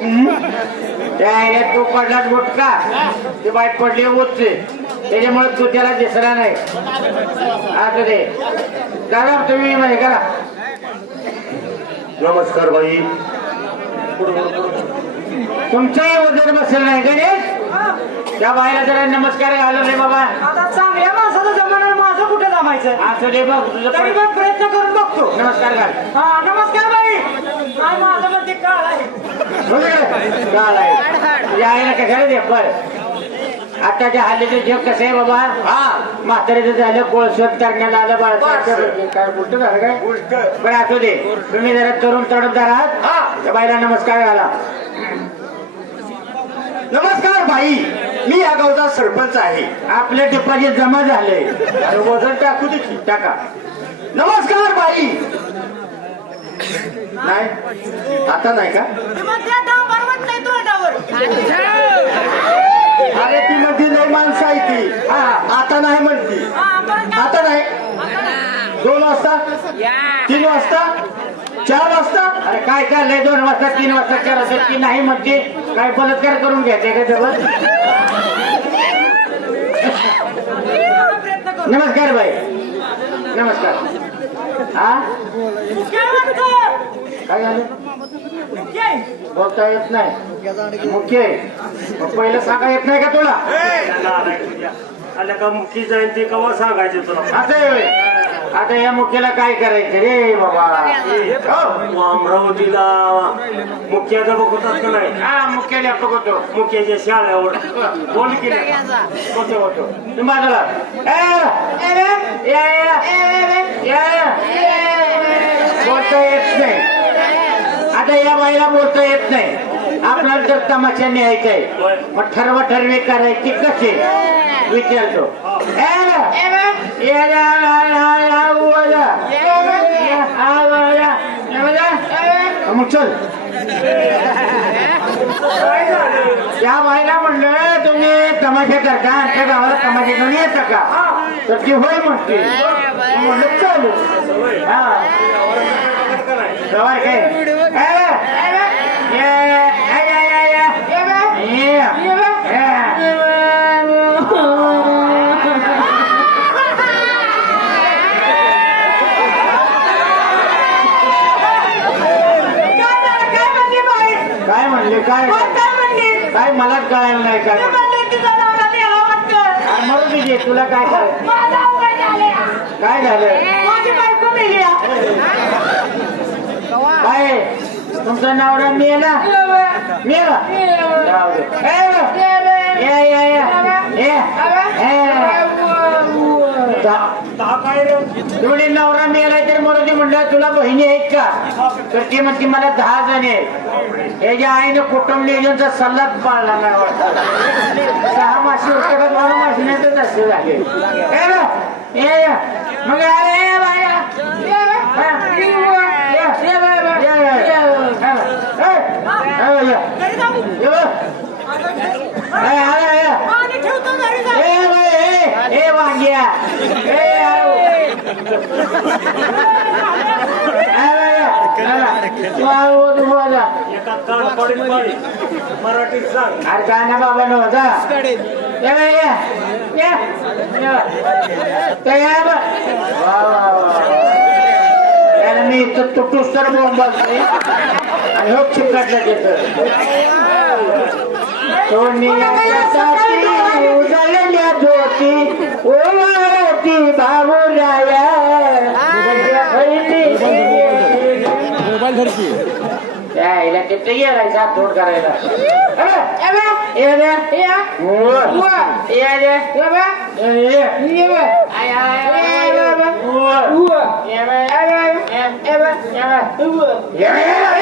त्या तू पडलाच गुटका ती बाई पडली उचचे त्याच्यामुळे तू त्याला दिसला नाही. आता ते दादा तुम्ही म्हणजे करा. नमस्कार बाई. तुमचंही वजन बसेल नाही गणेश त्या बाईला जरा नमस्कार घालू रे बाबा. आता चांगल्या माणसाचं जमाना माझं कुठे जमायचं? असं दे बघ तुझं प्रयत्न नमस्कार घाल हा नमस्कार बाई. काय माझं काळ आहे. काल आहे. या दे बर. आताच्या हल्लीचं जग कसं आहे बाबा? हा. म्हातारीचं झालं कोळसर तरण्याला आलं बाळ. काय उलट झालं काय? उलट बरं असू दे. तुम्ही जरा तरुण तडफदार आहात? हा. त्या बाईला नमस्कार घाला. नमस्कार बाई. मी या गावचा सरपंच आहे. आपलं डिपॉझिट जमा आणि वजन टाकू दे. टाका. नमस्कार बाई! नाही? आता नाही का? अरे ती मध्ये लय माणसं आहे ती. हा आता नाही म्हणती? आता नाही. दोन वाजता? तीन वाजता? चार वाजता? अरे काय चाललंय दोन वाजता तीन वाजता चार वाजता ती नाही म्हणते. काय बलात्कार करून घ्यायचे का जवळ? नमस्कार बाई. नमस्कार. काय झालं? बोलता येत नाही. मुख्य! पहिलं सांगा येत नाही का तुला? आल्या का मुखी जाईल ते कवा सांगायचे तुला? असं. आता या मुख्याला काय करायचं? रे बाबा. हो. तू अमरावतीला मुख्याचा बघतात का नाही? हा मुख्याला बघतो. मुख्याच्या शाळेवर. बोल की नाही? होतो होतो या, या. बोलता येत नाही आता या बाईला बोलता येत नाही आपल्याला जर तमाशा न्यायचंय मग ठरवा ठरवी करायची कशी विचारतो या, मग चल त्या बाईला म्हणलं तुम्ही तमाशा करता आमच्या गावाला तमाशा घेऊन येता का तर ती होय म्हणते म्हणलं चालू हा काय ए, ए, ए, ए, ए, ए, ए, ए. काय झालं? काय म्हणली बाई? काय? काय मलाच कळायला नाही काय? ती म्हणले. म्हणली तिचा नवरा मेला वाटतं. अरे मरू दे जे, तुला काय करायचं. काय झालं? माझी बायको मेली आ. काय तुमचं नाव राम मेला मेला? नवरा मेलाय तर तुला बहिणी आहेत का तर ती म्हणते मला दहा जण आहेत याच्या आईनं कुटुंब नियोजनचा सल्लाच पाळला नाही सहा मासे उतरत मला माशिन्यातच असे झाले मग या, बाया. ठेवतो ए ए वांग्या अरे काय ना बाबा नव्हता मी तुटूस तर बोंब बसते आणि हो चिकटला तिथं सोनियासाठी ज्योती ओ ती बा यायला तिथे गेलाय हातोड करायला. ये बे, ये. उव्व. ये बे. ये. ये. आय,